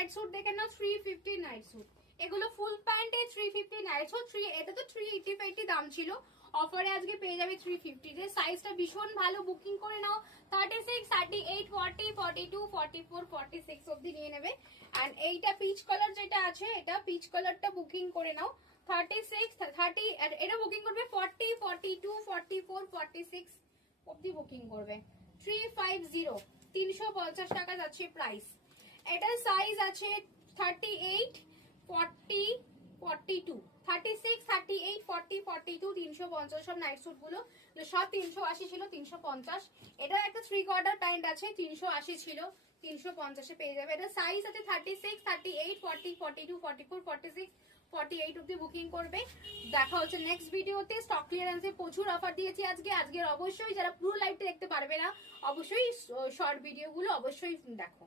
Night sweet দেখে নাও 350 night sweet, এগুলো ফুল প্যান্টে 350 নাইট স্যুট। এটা তো 380 দাম ছিল, অফারে আজকে পেয়ে যাবে 350 তে। সাইজটা ভীষণ ভালো, বুকিং করে নাও 36, 38, 40, 42, 44, 46 অবধি নিয়ে নেবে। এন্ড এইটা পিচ কালার যেটা আছে, এটা পিচ কালারটা বুকিং করে নাও 36, 30, এটা বুকিং করবে 40, 42, 44, 46 অবধি বুকিং করবে। 350, 350 টাকা যাচ্ছে প্রাইস। এটার সাইজ আছে 38, 40, 42, 36, 38, 40, 42, 350 সব নাইট স্যুট গুলো সব 380 ছিল 350। এটা একটা 3/4 প্যান্ট আছে, 380 ছিল 350 পেয়ে যাবে। এটা সাইজ আছে 36, 38, 40, 42, 44, 46, 48 অব্দি বুকিং করবে। দেখা হচ্ছে নেক্সট ভিডিওতে। স্টক ক্লিয়ারেন্সে প্রচুর অফার দিয়েছি আজকের অবশ্যই যারা পুরো লাইভটা দেখতে পারবে না, অবশ্যই শর্ট ভিডিও গুলো অবশ্যই দেখো।